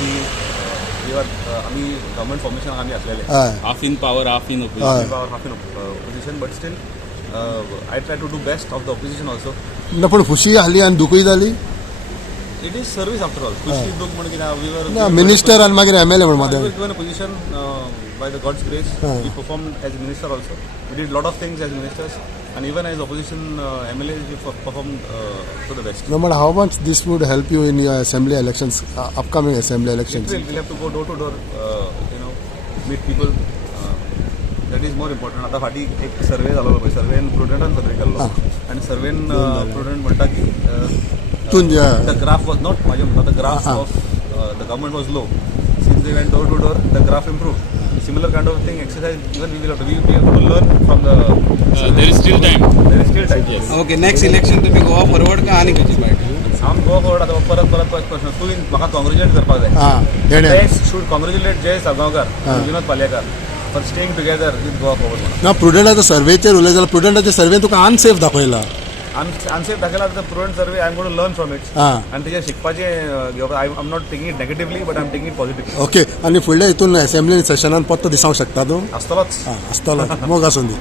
ती आम्ही government formation आम्ही असलेले हय half in power half in हय half in opposition but still I try to do best of the opposition also. ना पण खुशी आली आणि दुखूय जाली it is service after all. खुशी दूख म्हणून कितें ना मिनिस्टर आणि मागीर MLA म्हणून we मध्ये were given a position by the God's grace. We performed as minister also. We did lot of things as ministers, and even as opposition MLAs, we performed to the best. No matter how much this would help you in your assembly elections, upcoming assembly elections. We'll have to go door to door, meet people. That is more important. आता फाटी एक सर्वे झालो पळय, सर्वेन प्रुडंटान सर्वे केल्लो आणि सर्वेन prudent म्हणटा की the graph was not माझे म्हणटा the graph of the government was low. Since they went door to door, the graph improved. Similar kind of thing exercise even we have to learn from the. there is still time. There is still time. Yes. Okay next election तुम्ही Goa forward का आणि खंयची party? आम Goa forward आता परत प्रश्न तू म्हाका congratulate करपाक जाय. हेणे They should congratulate Jay Salgaonkar and Vinod Palyekar for staying together with Goa Forward म्हणून. ना प्रुडंटाचो सर्वेचेर उलयत जाल्यार प्रुडंटाच्या सर्वेन तुका अनसेफ दाखयला. अनसेफ दाखयला the Prudent survey I am going to learn from it आणि तेजे शिकपाचें घेवप. I am not taking it negatively but I am taking it positively. Okay आणि फुडल्या हितून असेंब्ली सेशनान पत्तो दिसांक शकता तूं आसतलोच. आसतलो मोग आसूं दी.